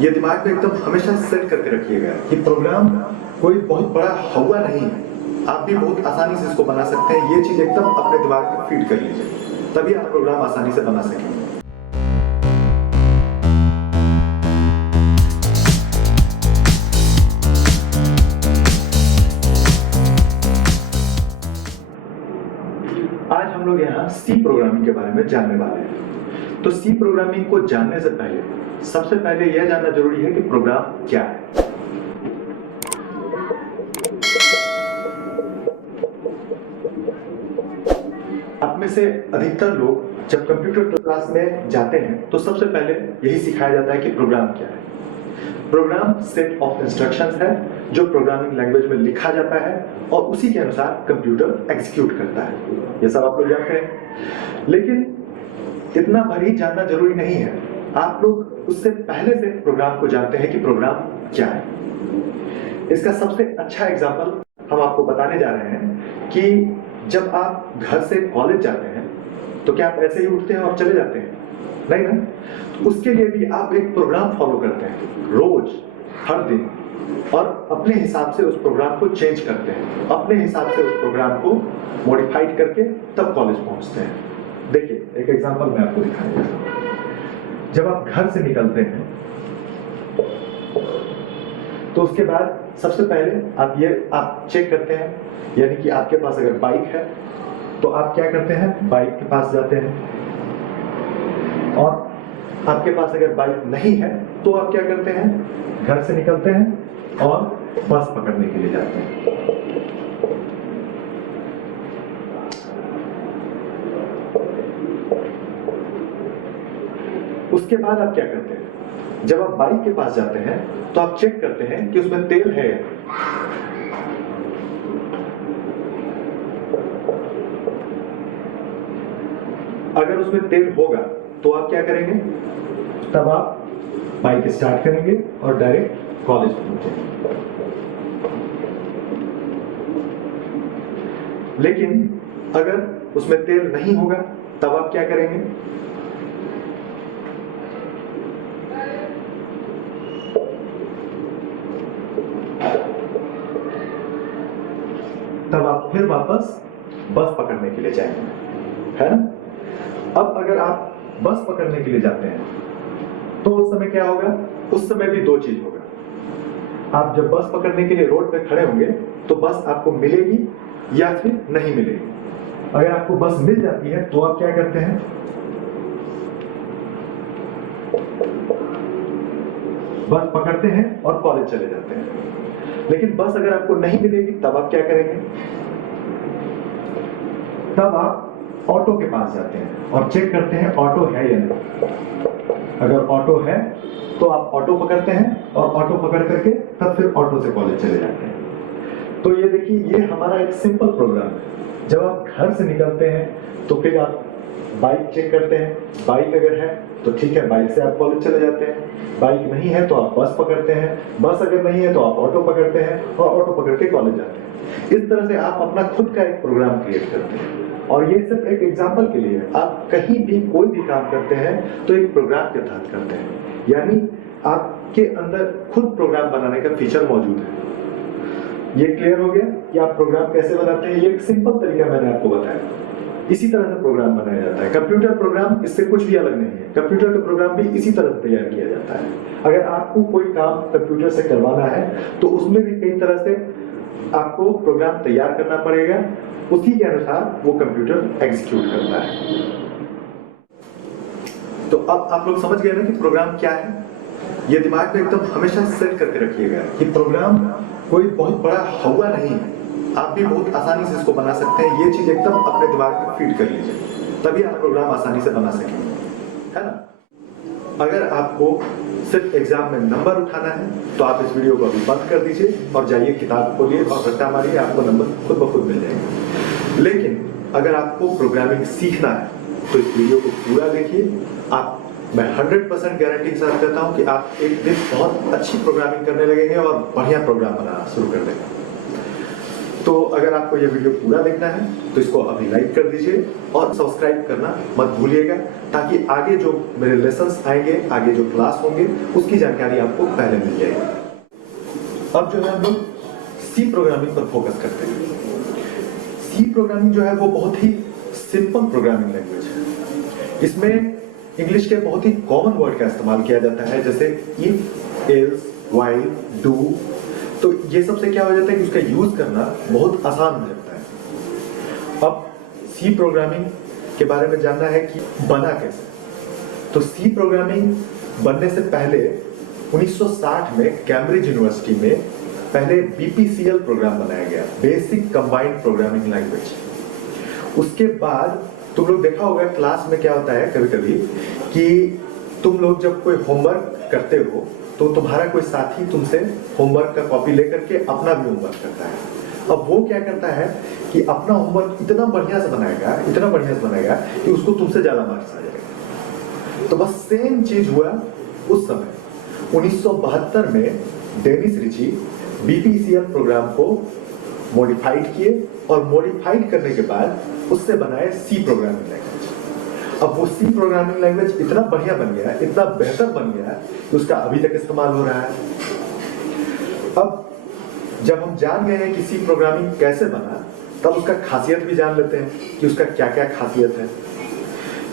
ये दिमाग में एकदम हमेशा सेट करके रखिएगा कि प्रोग्राम कोई बहुत बड़ा हवा नहीं है। आप भी बहुत आसानी से इसको बना सकते हैं। ये चीज एकदम अपने दिमाग में फीड कर लीजिए, तभी आप प्रोग्राम आसानी से बना सकेंगे। आज हम लोग यहाँ सी प्रोग्रामिंग के बारे में जानने वाले हैं। तो सी प्रोग्रामिंग को जानने से पहले सबसे पहले यह जानना जरूरी है कि प्रोग्राम क्या है। आप में से अधिकतर लोग जब कंप्यूटर क्लास में जाते हैं तो सबसे पहले यही सिखाया जाता है कि प्रोग्राम क्या है। प्रोग्राम सेट ऑफ इंस्ट्रक्शंस है जो प्रोग्रामिंग लैंग्वेज में लिखा जाता है और उसी के अनुसार कंप्यूटर एग्जीक्यूट करता है। ये सब आप लोग जानते हैं, लेकिन इतना भर ही जानना जरूरी नहीं है। आप लोग उससे पहले से प्रोग्राम को जानते हैं कि प्रोग्राम क्या है। इसका सबसे अच्छा एग्जांपल हम आपको बताने जा रहे हैं कि जब आप घर से कॉलेज जाते हैं तो क्या आप ऐसे ही उठते हैं और चले जाते हैं? नहीं ना। तो उसके लिए भी आप एक प्रोग्राम फॉलो करते हैं रोज, हर दिन, और अपने हिसाब से उस प्रोग्राम को चेंज करते हैं, अपने हिसाब से उस प्रोग्राम को मॉडिफाइड करके तब कॉलेज पहुंचते हैं। देखिए एक एग्जांपल मैं आपको दिखाऊंगा। जब आप घर से निकलते हैं तो उसके बाद सबसे पहले आप चेक करते हैं, यानी कि आपके पास अगर बाइक है तो आप क्या करते हैं, बाइक के पास जाते हैं, और आपके पास अगर बाइक नहीं है तो आप क्या करते हैं, घर से निकलते हैं और बस पकड़ने के लिए जाते हैं। उसके बाद आप क्या करते हैं, जब आप बाइक के पास जाते हैं तो आप चेक करते हैं कि उसमें तेल है। अगर उसमें तेल होगा तो आप क्या करेंगे, तब आप बाइक स्टार्ट करेंगे और डायरेक्ट कॉलेज पहुंचेंगे। लेकिन अगर उसमें तेल नहीं होगा तब आप क्या करेंगे, तब आप फिर वापस बस पकड़ने के लिए जाएंगे, है ना। अब अगर आप बस पकड़ने के लिए जाते हैं तो उस समय क्या होगा, उस समय भी दो चीज होगा। आप जब बस पकड़ने के लिए रोड पे खड़े होंगे तो बस आपको मिलेगी या फिर नहीं मिलेगी। अगर आपको बस मिल जाती है तो आप क्या करते हैं, बस पकड़ते हैं और कॉलेज चले जाते हैं। लेकिन बस अगर आपको नहीं मिलेगी तब आप क्या करेंगे, तब आप ऑटो के पास जाते हैं और चेक करते हैं ऑटो है या नहीं। अगर ऑटो है तो आप ऑटो पकड़ते हैं और ऑटो पकड़ करके तब फिर ऑटो से कॉलेज चले जाते हैं। तो ये देखिए, ये हमारा एक सिंपल प्रोग्राम है। जब आप घर से निकलते हैं तो फिर आप बाइक चेक करते हैं, बाइक अगर है तो ठीक है, बाइक से आप कॉलेज चले जाते हैं। बाइक नहीं है तो आप बस पकड़ते हैं, बस अगर नहीं है तो आप ऑटो पकड़ते हैं और ऑटो पकड़ के कॉलेज जाते हैं। इस तरह से आप अपना खुद का एक प्रोग्राम क्रिएट करते हैं। और ये सिर्फ एक एग्जाम्पल के लिए, आप कहीं भी कोई भी काम करते हैं तो एक प्रोग्राम के तहत करते हैं, यानी आपके अंदर खुद प्रोग्राम बनाने का फीचर मौजूद है। ये क्लियर हो गया कि आप प्रोग्राम कैसे बनाते हैं। ये एक सिंपल तरीका मैंने आपको बताया। इसी तरह से प्रोग्राम बनाया जाता है। कंप्यूटर प्रोग्राम इससे कुछ भी अलग नहीं है। कंप्यूटर का प्रोग्राम भी इसी तरह से तैयार किया जाता है। अगर आपको कोई काम कंप्यूटर से करवाना है तो उसमें भी कई तरह से आपको प्रोग्राम तैयार करना पड़ेगा, उसी के अनुसार वो कंप्यूटर एग्जीक्यूट करता है। तो अब आप लोग समझ गए ना कि प्रोग्राम क्या है। ये दिमाग में एकदम हमेशा सेट करके रखिएगा कि प्रोग्राम कोई बहुत बड़ा हवा नहीं है। आप भी बहुत आसानी से इसको बना सकते हैं। ये चीज एकदम अपने दिमाग में फीड कर लीजिए, तभी आप प्रोग्राम आसानी से बना सकेंगे, है ना। अगर आपको सिर्फ एग्जाम में नंबर उठाना है तो आप इस वीडियो को अभी बंद कर दीजिए और जाइए किताब खोलिए और रट्टा मारिए, आपको नंबर खुद ब खुद मिल जाएगा। लेकिन अगर आपको प्रोग्रामिंग सीखना है तो इस वीडियो को पूरा देखिए। मैं 100% गारंटी के साथ कहता हूं कि आप एक दिन बहुत अच्छी प्रोग्रामिंग करने लगेंगे और बढ़िया प्रोग्राम बनाना शुरू कर देंगे। तो अगर आपको ये वीडियो पूरा देखना है तो इसको अभी लाइक कर दीजिए और सब्सक्राइब करना मत भूलिएगा, ताकि आगे जो मेरे लेसन्स आएंगे, आगे जो क्लास होंगे, उसकी जानकारी आपको पहले मिल जाएगी। अब जो है हम लोग सी प्रोग्रामिंग पर फोकस करते हैं। सी प्रोग्रामिंग जो है वो बहुत ही सिंपल प्रोग्रामिंग लैंग्वेज है। इसमें इंग्लिश के बहुत ही कॉमन वर्ड का इस्तेमाल किया जाता है, जैसे इफ, एल्स, व्हाइल, डू। तो ये सबसे क्या हो जाता है कि उसका यूज करना बहुत आसान हो जाता है। अब सी प्रोग्रामिंग के बारे में जानना है कि बना कैसे। तो सी प्रोग्रामिंग बनने से पहले 1960 में कैम्ब्रिज यूनिवर्सिटी में पहले बीपीसीएल प्रोग्राम बनाया गया, बेसिक कंबाइंड प्रोग्रामिंग लैंग्वेज। उसके बाद तुम लोग देखा होगा क्लास में क्या होता है कभी कभी कि तुम लोग जब कोई होमवर्क करते हो तो तुम्हारा कोई साथी तुमसे होमवर्क का कॉपी लेकर के अपना भी होमवर्क करता है। अब वो क्या करता है कि अपना होमवर्क इतना बढ़िया से बनाएगा कि उसको तुमसे ज्यादा मार्क्स आ जाएगा। तो बस सेम चीज हुआ उस समय 1972 में डेनिस रिची बीपीसीएल प्रोग्राम को मॉडिफाइड किए और मॉडिफाइड करने के बाद उससे बनाए सी प्रोग्रामिंग लैंग्वेज। अब वो सी प्रोग्रामिंग लैंग्वेज इतना बढ़िया बन गया, इतना बेहतर बन गया कि उसका अभी तक इस्तेमाल हो रहा है। अब जब हम जान गए हैं कि सी प्रोग्रामिंग कैसे बना, तब उसका खासियत भी जान लेते हैं कि उसका क्या क्या खासियत है।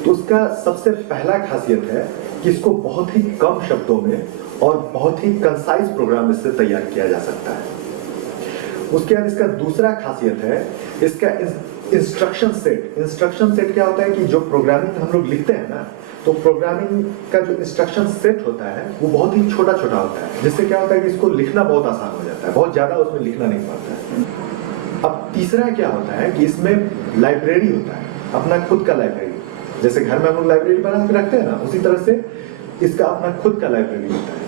तो उसका सबसे पहला खासियत है कि इसको बहुत ही कम शब्दों में और बहुत ही कंसाइज प्रोग्राम इससे तैयार किया जा सकता है। उसके बाद इसका दूसरा खासियत है इसका इंस्ट्रक्शन सेट। इंस्ट्रक्शन सेट क्या होता है कि जो प्रोग्रामिंग हम लोग लिखते हैं ना, तो प्रोग्रामिंग का जो इंस्ट्रक्शन सेट होता है वो बहुत ही छोटा छोटा होता है, जिससे क्या होता है कि इसको लिखना बहुत आसान हो जाता है, बहुत ज्यादा उसमें लिखना नहीं पड़ता है। अब तीसरा क्या होता है कि इसमें लाइब्रेरी होता है, अपना खुद का लाइब्रेरी। जैसे घर में हम लोग लाइब्रेरी बना के रखते हैं ना, उसी तरह से इसका अपना खुद का लाइब्रेरी होता है।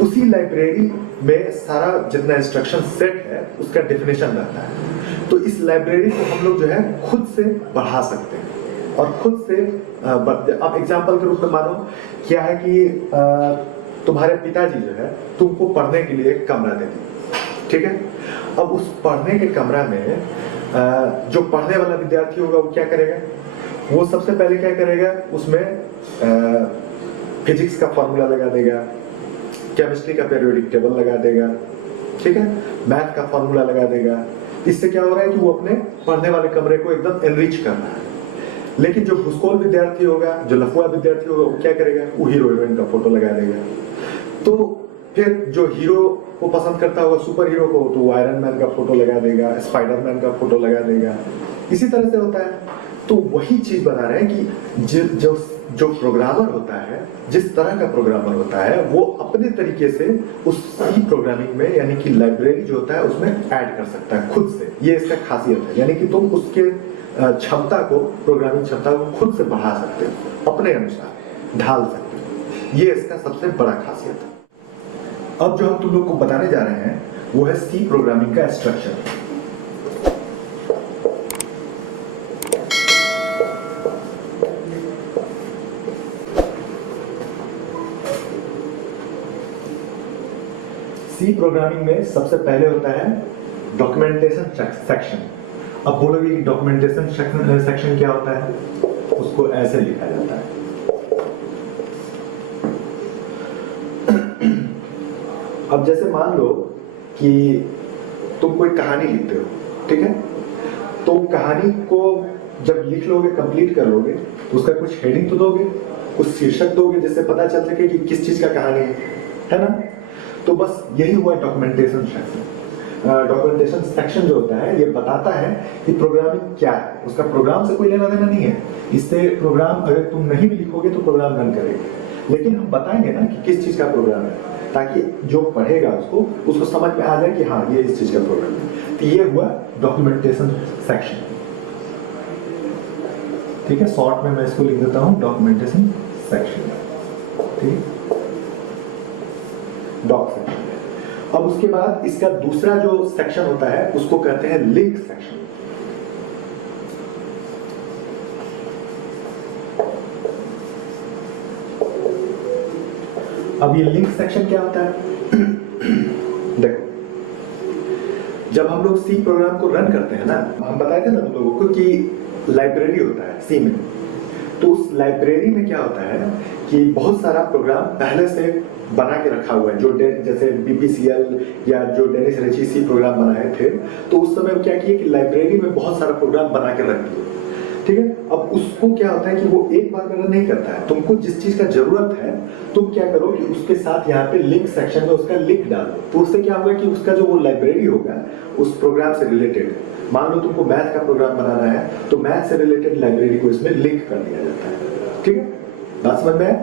उसी लाइब्रेरी में सारा जितना इंस्ट्रक्शन सेट है उसका डेफिनेशन रहता है। तो इस लाइब्रेरी को हम लोग जो है खुद से बढ़ा सकते हैं और खुद से अब एग्जांपल के रूप में मानो क्या है कि तुम्हारे पिताजी जो है तुमको पढ़ने के लिए एक कमरा दे दी, ठीक है। अब उस पढ़ने के कमरा में जो पढ़ने वाला विद्यार्थी होगा वो क्या करेगा, वो सबसे पहले क्या करेगा, उसमें फिजिक्स का फॉर्मूला लगा देगा, केमिस्ट्री का पीरियोडिक टेबल लगा देगा, ठीक है, मैथ का फॉर्मूला लगा देगा। इससे क्या हो रहा है कि वो अपने पढ़ने वाले कमरे को एकदम एनरिच कर रहा है। लेकिन जो भूसकोल विद्यार्थी होगा, जो लफुआ विद्यार्थी होगा, वो क्या करेगा, वो हीरो हीरोइन का फोटो लगा देगा। तो फिर जो हीरो को पसंद करता होगा, सुपर हीरो को, तो वो आयरन मैन का फोटो लगा देगा, स्पाइडरमैन का फोटो लगा देगा। इसी तरह से होता है। तो वही चीज बना रहे हैं कि जो प्रोग्रामर होता है, जिस तरह का प्रोग्रामर होता है, वो अपने तरीके से उस सी प्रोग्रामिंग में, यानी कि लाइब्रेरी जो होता है उसमें ऐड कर सकता है खुद से। ये इसका खासियत है, यानी कि तुम उसके क्षमता को, प्रोग्रामिंग क्षमता को खुद से बढ़ा सकते हो, अपने अनुसार ढाल सकते हो। ये इसका सबसे बड़ा खासियत है। अब जो हम तुम लोग को बताने जा रहे हैं वो है सी प्रोग्रामिंग का स्ट्रक्चर। सी प्रोग्रामिंग में सबसे पहले होता है डॉक्यूमेंटेशन सेक्शन। अब बोलोगे कि डॉक्यूमेंटेशन सेक्शन क्या होता है, उसको ऐसे लिखा जाता है। अब जैसे मान लो कि तुम कोई कहानी लिखते हो, ठीक है, तो कहानी को जब लिख लोगे, कंप्लीट कर लोगे, तो उसका कुछ हेडिंग तो दोगे, कुछ शीर्षक दोगे, जिससे पता चल सके कि किस चीज का कहानी है ना। तो बस यही हुआ डॉक्यूमेंटेशन सेक्शन। डॉक्यूमेंटेशन सेक्शन जो होता है ये बताता है कि प्रोग्रामिंग क्या है। उसका प्रोग्राम से कोई लेना देना नहीं है, इससे प्रोग्राम अगर तुम नहीं भी लिखोगे तो प्रोग्राम रन करेगा। लेकिन हम बताएंगे ना कि किस चीज का प्रोग्राम है, ताकि जो पढ़ेगा उसको समझ में आ जाए कि हाँ ये इस चीज का प्रोग्राम है। तो ये हुआ डॉक्यूमेंटेशन सेक्शन, ठीक है। शॉर्ट में मैं इसको लिख देता हूँ डॉक्यूमेंटेशन सेक्शन, ठीक है, डॉक सेक्शन। अब उसके बाद इसका दूसरा जो सेक्शन होता है उसको कहते हैं लिंक सेक्शन। अब ये लिंक सेक्शन क्या होता है देखो, जब हम लोग सी प्रोग्राम को रन करते हैं ना, हम बताए थे ना तुम लोगों को कि लाइब्रेरी होता है सी में। तो उस लाइब्रेरी में क्या होता है कि बहुत सारा प्रोग्राम पहले से बना के रखा हुआ है, जो जैसे बीपीसीएल या जो डेनिस रिची सी प्रोग्राम बनाए थे, तो उस समय क्या किया कि लाइब्रेरी में बहुत सारा प्रोग्राम बना के रख दिए। ठीक है, अब उसको क्या होता है कि वो एक बार में रन नहीं करता है। तुमको जिस चीज का जरूरत है तुम क्या करो कि उसके साथ यहाँ पे लिंक सेक्शन में उसका लिंक डालो। तो उससे क्या होगा कि उसका जो वो लाइब्रेरी होगा उस प्रोग्राम से रिलेटेड, मान लो तुमको मैथ का प्रोग्राम बनाना है तो मैथ से रिलेटेड लाइब्रेरी को इसमें लिंक कर दिया जाता है। ठीक है, बात समझ में है?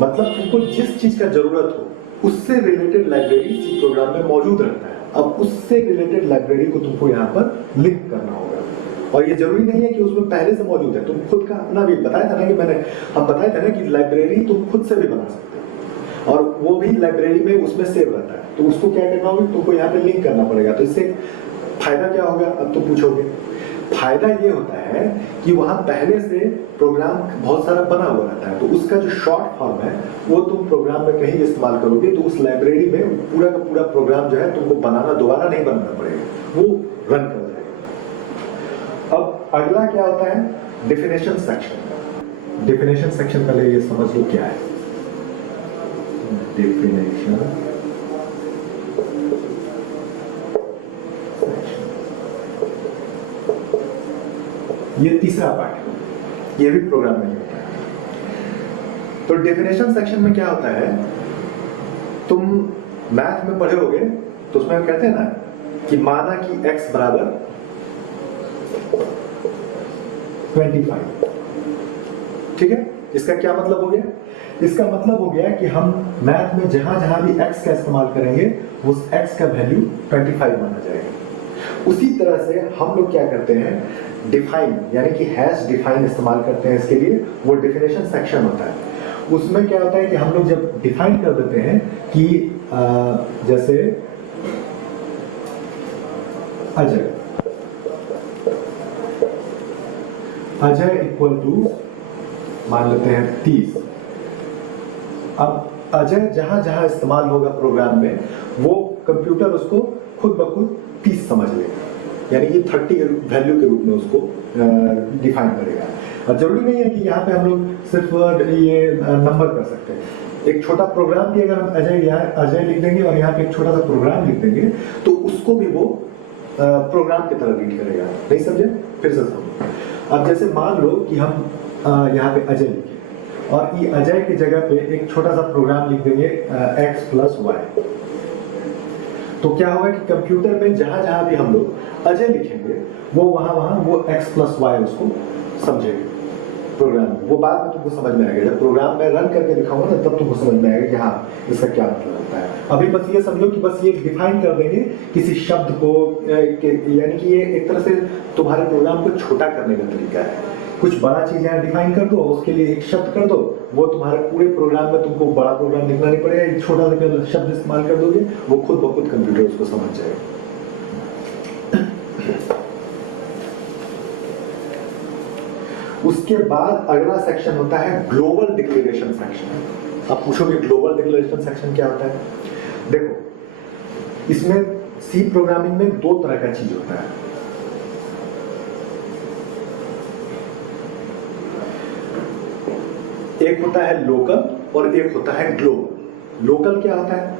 मतलब तुमको जिस चीज का जरूरत हो उससे रिलेटेड लाइब्रेरी सी प्रोग्राम में मौजूद रहता है। अब उससे रिलेटेड लाइब्रेरी को तुमको यहाँ पर लिंक करना होगा, और ये जरूरी नहीं है कि उसमें पहले से मौजूद है। तुम खुद का अपना भी बताया था ना कि हम बताया था ना कि लाइब्रेरी तुम खुद से भी बना सकते हो, और वो भी लाइब्रेरी में उसमें सेव रहता है। तो उसको क्या करना होगा, तुमको यहाँ पे लिंक करना पड़ेगा। तो इससे फायदा क्या होगा, अब तुम पूछोगे। फायदा ये होता है कि वहां पहले से प्रोग्राम बहुत सारा बना हुआ रहता है, तो उसका जो शॉर्ट फॉर्म है वो तुम प्रोग्राम में कहीं इस्तेमाल करोगे तो उस लाइब्रेरी में पूरा का पूरा प्रोग्राम जो है तुमको बनाना, दोबारा नहीं बनाना पड़ेगा, वो रन कर जाएगा। अब अगला क्या होता है, डेफिनेशन सेक्शन। डेफिनेशन सेक्शन पहले ये समझ लो क्या है। डेफिनेशन ये तीसरा पार्ट है, ये भी प्रोग्राम में होता है। तो डेफिनेशन सेक्शन में क्या होता है, तुम मैथ में पढ़े होगे तो उसमें कहते हैं ना कि माना कि x बराबर 25। ठीक है, इसका क्या मतलब हो गया? इसका मतलब हो गया कि हम मैथ में जहां जहां भी x का इस्तेमाल करेंगे उस x का वैल्यू 25 माना जाएगा। उसी तरह से हम लोग क्या करते हैं, डिफाइन यानी कि हैश डिफाइन इस्तेमाल करते हैं इसके लिए। वो डेफिनेशन सेक्शन होता है। उसमें क्या होता है कि हम लोग जब डिफाइन कर देते हैं कि जैसे अजय इक्वल टू मान लेते हैं 30। अब अजय जहां जहां इस्तेमाल होगा प्रोग्राम में वो कंप्यूटर उसको खुद ब खुद 30 समझ लेगा, यानी कि 30 वैल्यू के रूप में उसको डिफाइन करेगा। और जरूरी नहीं है कि यहाँ पे हम लोग सिर्फ ये नंबर कर सकते हैं। एक छोटा प्रोग्राम भी अगर हम अजय लिख देंगे और यहाँ पे एक छोटा सा प्रोग्राम लिख देंगे तो उसको भी वो प्रोग्राम की तरह रीड करेगा। नहीं समझे? फिर से समझो। अब जैसे मान लो कि हम यहाँ पे अजय लिखे और ये अजय की जगह पे एक छोटा सा प्रोग्राम लिख देंगे x + y। तो क्या होगा कि कंप्यूटर में जहां जहां भी हम लोग अजय लिखेंगे वो वहां वो x + y उसको समझेगा प्रोग्राम में। वो बात में तुमको समझ में आएगा, जब प्रोग्राम में रन करके दिखाऊंगा ना तब तुमको समझ में आएगा कि हाँ इसका क्या मतलब होता है। अभी बस ये समझो कि बस ये डिफाइन कर देंगे किसी शब्द को, यानी कि ये एक तरह से तुम्हारे प्रोग्राम को छोटा करने का तरीका है। कुछ बड़ा चीज यहाँ डिफाइन कर दो, उसके लिए एक शब्द कर दो, वो तुम्हारे पूरे प्रोग्राम में तुमको बड़ा प्रोग्राम लिखना नहीं पड़ेगा। एक छोटा सा शब्द इस्तेमाल कर दोगे वो खुद ब खुद कंप्यूटर उसको समझ जाएगा। उसके बाद अगला सेक्शन होता है ग्लोबल डिक्लेरेशन सेक्शन। आप पूछोगे ग्लोबल डिक्लेरेशन सेक्शन क्या होता है? देखो, इसमें सी प्रोग्रामिंग में दो तरह का चीज होता है। एक होता है लोकल और एक होता है ग्लोबल। लोकल क्या होता है?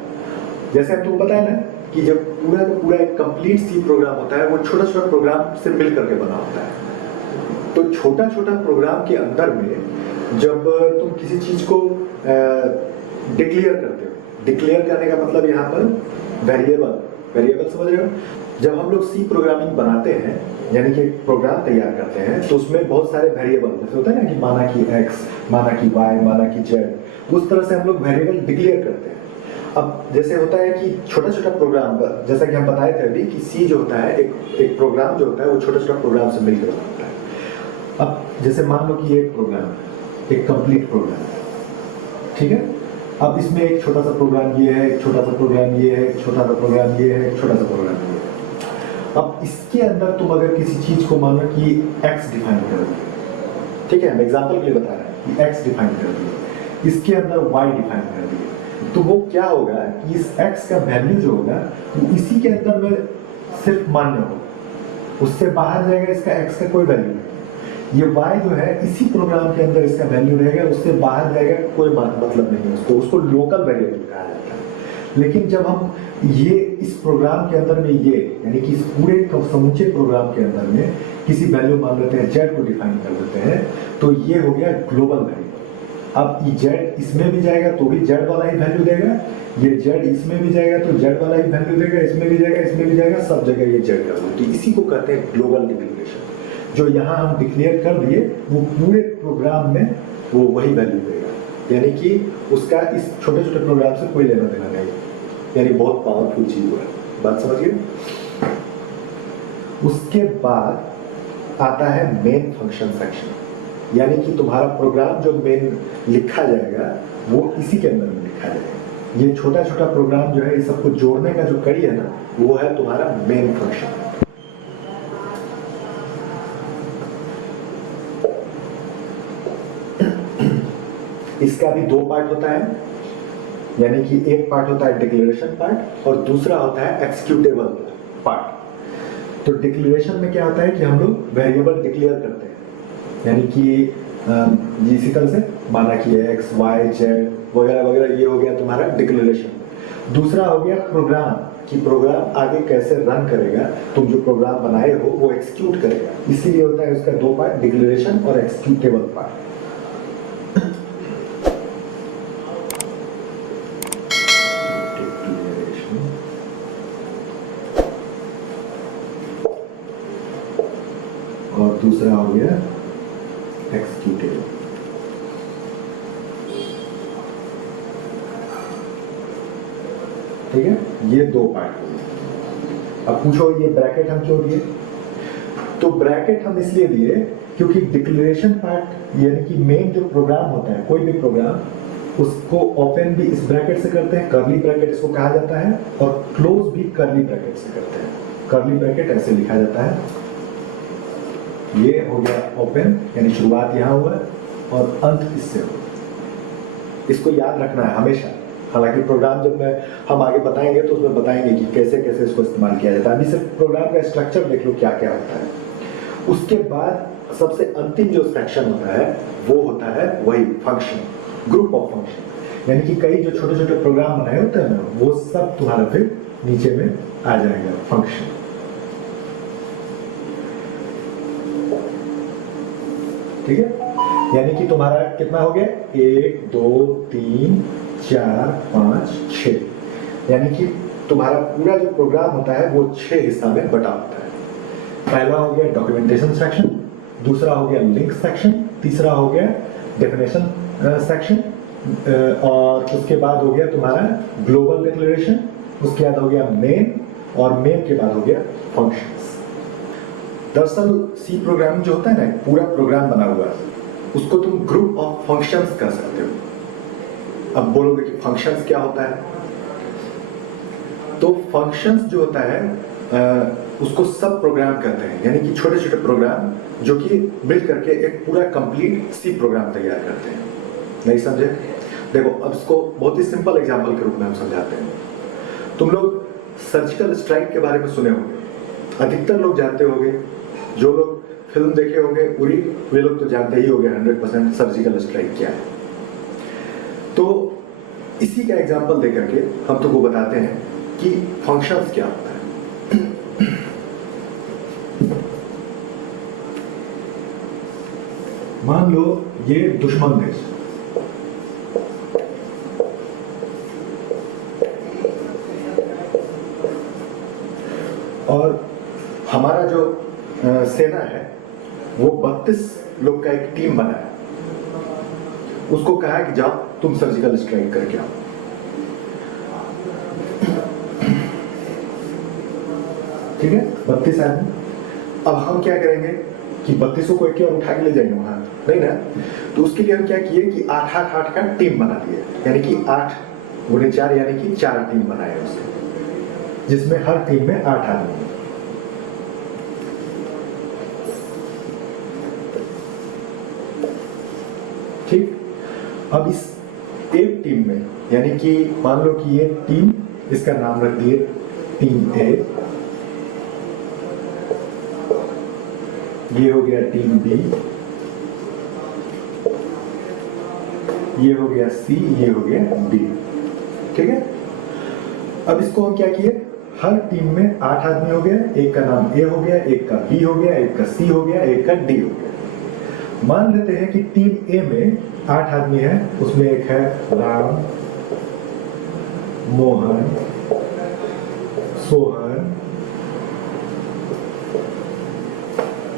जैसे तुमको बताया ना कि जब पूरा का पूरा एक कंप्लीट सी प्रोग्राम होता है वो छोटा छोटा प्रोग्राम से मिल करके बना होता है। तो छोटा छोटा प्रोग्राम के अंदर में जब तुम किसी चीज को डिक्लेयर करते हो, डिक्लेयर करने का मतलब यहाँ पर वेरिएबल समझ रहे हो? जब हम लोग सी प्रोग्रामिंग बनाते हैं यानी कि प्रोग्राम तैयार करते हैं तो उसमें बहुत सारे वेरिएबल जैसे होता है ना कि माना कि x, माना कि y, माना कि z, उस तरह से हम लोग वेरिएबल डिक्लेयर करते हैं। अब जैसे होता है कि छोटा छोटा प्रोग्राम, जैसा कि हम बताए थे अभी कि सी जो होता है एक प्रोग्राम जो होता है वो छोटा छोटा प्रोग्राम से मिलकर बनता है। अब जैसे मान लो कि ये एक प्रोग्राम, एक कंप्लीट प्रोग्राम, ठीक है। अब इसमें एक छोटा सा प्रोग्राम ये है, एक छोटा सा प्रोग्राम ये है, एक छोटा सा प्रोग्राम ये है, एक छोटा सा प्रोग्राम ये है। अब इसके अंदर तुम अगर किसी चीज को मानो कि x डिफाइन कर दिए, ठीक है, हम एग्जांपल के लिए बता रहे हैं कि x डिफाइन कर दिए, इसके अंदर y डिफाइन कर दिए, तो वो क्या होगा कि इस x का वैल्यू जो होगा वो इसी के अंदर में सिर्फ मान्य हो, उससे बाहर जाएगा इसका x का कोई वैल्यू नहीं। ये y जो है इसी प्रोग्राम के अंदर इसका वैल्यू रहेगा, उससे बाहर जाएगा कोई मतलब नहीं है उसको लोकल वेरिएबल कहा जाता है। लेकिन जब हम ये इस प्रोग्राम के अंदर में ये यानी कि इस पूरे समूचे प्रोग्राम के अंदर में किसी वैल्यू मान लेते हैं z को डिफाइन कर देते हैं, तो ये हो गया ग्लोबल वैल्यू। अब z इसमें भी जाएगा तो भी z वाला ही वैल्यू देगा, ये z इसमें भी जाएगा तो z वाला ही वैल्यू देगा, इसमें भी जाएगा इसमें भी जाएगा, सब जगह ये z का वैल्यू। तो इसी को कहते हैं ग्लोबल डिक्लेरेशन। जो यहाँ हम डिक्लेयर कर दिए वो पूरे प्रोग्राम में वो वही वैल्यू देगा, यानी कि उसका इस छोटे छोटे प्रोग्राम से कोई लेना देना नहीं, यानी बहुत पावरफुल चीज हुआ है। बात समझिए। उसके बाद आता है मेन फंक्शन सेक्शन, यानी कि तुम्हारा प्रोग्राम जो मेन लिखा जाएगा वो इसी के अंदर में लिखा जाएगा। ये छोटा छोटा प्रोग्राम जो है इस सबको जोड़ने का जो कड़ी है ना, वो है तुम्हारा मेन फंक्शन। इसका भी दो पार्ट होता है, यानी कि एक पार्ट होता है डिक्लेरेशन पार्ट और दूसरा होता है एक्सिक्यूटेबल पार्ट। तो डिक्लेरेशन में क्या होता है कि हम लोग वेरिएबल डिक्लेयर करते हैं, यानी कि इसी तरह से माना कि x, y, z वगैरह वगैरह, ये हो गया तुम्हारा डिक्लेरेशन। दूसरा हो गया प्रोग्राम, कि प्रोग्राम आगे कैसे रन करेगा, तुम जो प्रोग्राम बनाए हो वो एक्सिक्यूट करेगा। इसीलिए होता है उसका दो पार्ट, डिक्लेरेशन और एक्सिक्यूटेबल पार्ट। और दूसरा हो गया एक्सिक्यूटेबल। ठीक है, ये दो पार्ट हो गए। अब पूछो ये ब्रैकेट हम क्यों दिए? तो ब्रैकेट हम इसलिए दिए क्योंकि डिक्लेरेशन पार्ट यानी कि मेन जो प्रोग्राम होता है, कोई भी प्रोग्राम, उसको ओपन भी इस ब्रैकेट से करते हैं, कर्ली ब्रैकेट इसको कहा जाता है, और क्लोज भी कर्ली ब्रैकेट से करते हैं। कर्ली ब्रैकेट ऐसे लिखा जाता है, ये हो गया ओपन, यानी शुरुआत यहां हुआ और अंत इससे हो। इसको याद रखना है हमेशा। हालांकि प्रोग्राम जब हम आगे बताएंगे तो उसमें बताएंगे कि कैसे कैसे इसको इस्तेमाल किया जाता है। अभी सिर्फ प्रोग्राम का स्ट्रक्चर देख लो क्या क्या होता है। उसके बाद सबसे अंतिम जो सेक्शन होता है वो होता है वही फंक्शन, ग्रुप ऑफ फंक्शन, यानी कि कई जो छोटे छोटे प्रोग्राम बनाए होते हैं ना, वो सब तुम्हारा फिर नीचे में आ जाएगा फंक्शन। ठीक है, यानी कि तुम्हारा कितना हो गया, 1 2 3 4 5 6, यानी कि तुम्हारा पूरा जो प्रोग्राम होता है वो 6 हिस्सा में बटा होता है। पहला हो गया डॉक्यूमेंटेशन सेक्शन, दूसरा हो गया लिंक सेक्शन, तीसरा हो गया डेफिनेशन सेक्शन, और उसके बाद हो गया तुम्हारा ग्लोबल डिक्लेरेशन, उसके बाद हो गया मेन, और मेन के बाद हो गया फंक्शंस। दरअसल सी प्रोग्रामिंग जो होता है ना, पूरा प्रोग्राम बना हुआ है, उसको तुम ग्रुप ऑफ फंक्शंस कह सकते हो। अब बोलोगे कि फंक्शंस क्या होता है, तो फंक्शंस जो होता है उसको सब प्रोग्राम कहते हैं, यानी कि छोटे छोटे प्रोग्राम जो कि मिल करके एक पूरा कंप्लीट सी प्रोग्राम तैयार करते हैं। नहीं समझे? देखो अब इसको बहुत ही सिंपल एग्जांपल के रूप में हम समझाते हैं। तुम लोग सर्जिकल स्ट्राइक के बारे में सुने होंगे, अधिकतर लोग जानते होंगे, जो लोग फिल्म देखे होंगे उरी, वे लोग तो जानते ही होंगे 100% सर्जिकल स्ट्राइक क्या है। तो इसी का एग्जांपल देकर के हम तुमको बताते हैं कि फंक्शंस क्या होता है। मान लो ये दुश्मन देश, और हमारा जो सेना है वो 32 लोग का एक टीम बना है। उसको कहा है कि जाओ तुम सर्जिकल स्ट्राइक करके आओ। ठीक है, 32 आदमी। अब हम क्या करेंगे कि 32 को एक और उठा के ले जाएंगे वहां, नहीं ना? तो उसके लिए हम क्या किए कि 8-8-8 का टीम बना दिए, यानी कि 8 गुणे 4 यानी कि 4 टीम बनाए उससे, जिसमें हर टीम में 8 आदमी। ठीक, अब इस एक टीम में, यानी कि मान लो कि ये टीम, इसका नाम रख दिए टीम ए, ये हो गया टीम बी, ये हो गया सी, ये हो गया डी। ठीक है, अब इसको हम क्या किए, हर टीम में 8 आदमी हो गया, एक का नाम ए हो गया, एक का बी हो गया, एक का सी हो गया, एक का डी हो गया। मान लेते हैं कि टीम ए में 8 आदमी है, उसमें एक है राम, मोहन, सोहन,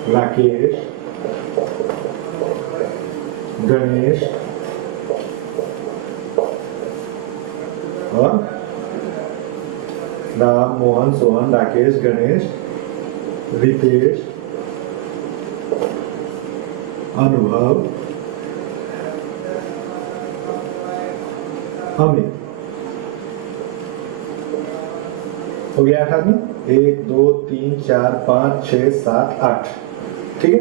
राकेश, गणेश और राम, मोहन, सोहन, राकेश, गणेश, रितेश, अनुभव, अमित। हो गया 8 आदमी, 1 2 3 4 5 6 7 8। ठीक है,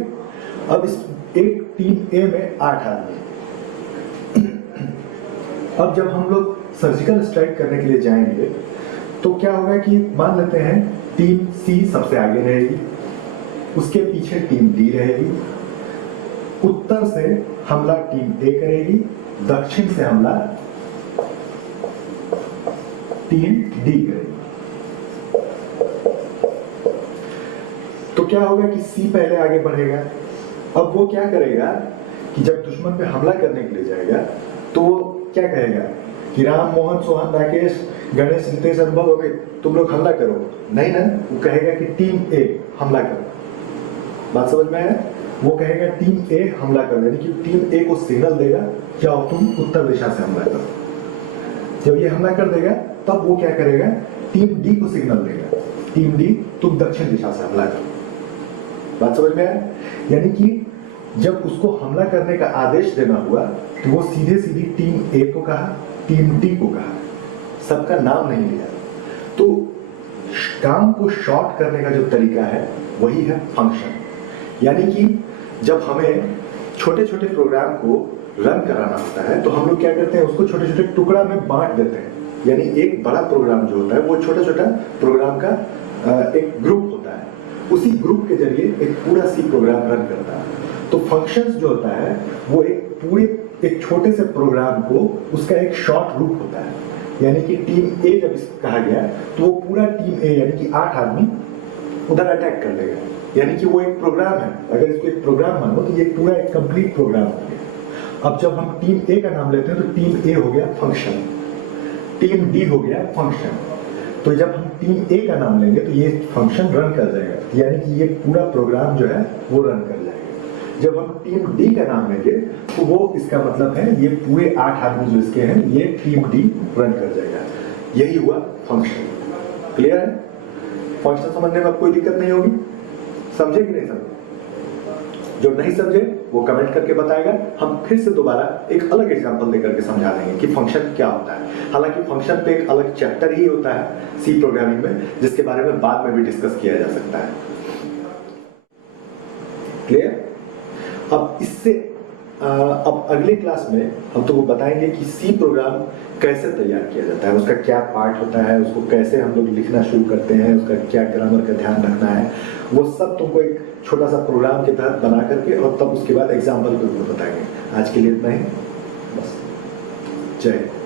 अब इस एक टीम ए में 8 आदमी। अब जब हम लोग सर्जिकल स्ट्राइक करने के लिए जाएंगे तो क्या होगा कि मान लेते हैं टीम सी सबसे आगे रहेगी, उसके पीछे टीम डी रहेगी, उत्तर से हमला टीम ए करेगी, दक्षिण से हमला टीम डी करेगी। तो क्या होगा कि सी पहले आगे बढ़ेगा। अब वो क्या करेगा कि जब दुश्मन पे हमला करने के लिए जाएगा तो वो क्या कहेगा कि राम, मोहन, सोहन, राकेश, गणेश, रितेश, अनुभव, अमित तुम लोग हमला करो। नहीं ना, वो कहेगा कि टीम ए हमला करो। बात समझ में आया? वो कहेगा टीम ए हमला करो, यानी कि टीम ए को सिग्नल देगा जाओ तुम उत्तर दिशा से हमला करो। जब ये हमला कर देगा तब वो क्या करेगा, टीम डी को सिग्नल देगा, टीम डी तुम दक्षिण दिशा से हमला करो। बात समझ में आया? यानी कि जब उसको हमला करने का आदेश देना हुआ तो वो सीधे सीधी टीम ए को कहा, टीम डी को कहा, सबका नाम नहीं लिया। तो काम को शॉर्ट करने का जो तरीका है वही है फंक्शन। यानी कि जब हमें छोटे छोटे प्रोग्राम को रन कराना होता है तो हम लोग क्या करते हैं, उसको छोटे छोटे टुकड़ा में बांट देते हैं। यानी एक बड़ा प्रोग्राम जो होता है वो छोटा छोटा प्रोग्राम का एक ग्रुप होता है, उसी ग्रुप के जरिए एक पूरा सी प्रोग्राम रन करता है। तो फंक्शंस जो होता है वो एक छोटे से प्रोग्राम को उसका एक शॉर्ट रूप होता है। यानी कि टीम ए जब कहा गया तो वो पूरा टीम ए यानी कि 8 आदमी उधर अटैक कर देगा। यानी कि वो एक प्रोग्राम है, अगर इसको एक प्रोग्राम मानो तो ये पूरा एक कंप्लीट प्रोग्राम हो गया। अब जब हम टीम ए का नाम लेते हैं तो टीम ए हो गया फंक्शन, टीम डी हो गया फंक्शन। तो जब हम टीम ए का नाम लेंगे तो ये फंक्शन रन कर जाएगा, यानी कि ये पूरा प्रोग्राम जो है वो रन कर जाएगा। जब हम टीम डी का नाम लेंगे तो वो इसका मतलब है ये पूरे 8 आदमी जो इसके हैं ये टीम डी रन कर जाएगा। यही हुआ फंक्शन। क्लियर है? फंक्शन समझने में कोई दिक्कत नहीं होगी? समझे कि नहीं समझे? जो नहीं समझे वो कमेंट करके बताएगा, हम फिर से दोबारा एक अलग एग्जांपल देकर के समझा देंगे कि फंक्शन क्या होता है। हालांकि फंक्शन पे एक अलग चैप्टर ही होता है सी प्रोग्रामिंग में, जिसके बारे में बाद में भी डिस्कस किया जा सकता है। क्लियर? अब इससे अब अगले क्लास में हम तुमको बताएंगे कि सी प्रोग्राम कैसे तैयार किया जाता है, उसका क्या पार्ट होता है, उसको कैसे हम लोग लिखना शुरू करते हैं, उसका क्या ग्रामर का ध्यान रखना है, वो सब तुमको एक छोटा सा प्रोग्राम के तहत बना करके और तब उसके बाद एग्जाम्पल के ऊपर बताएंगे। आज के लिए इतना ही, बस। जय हिंद।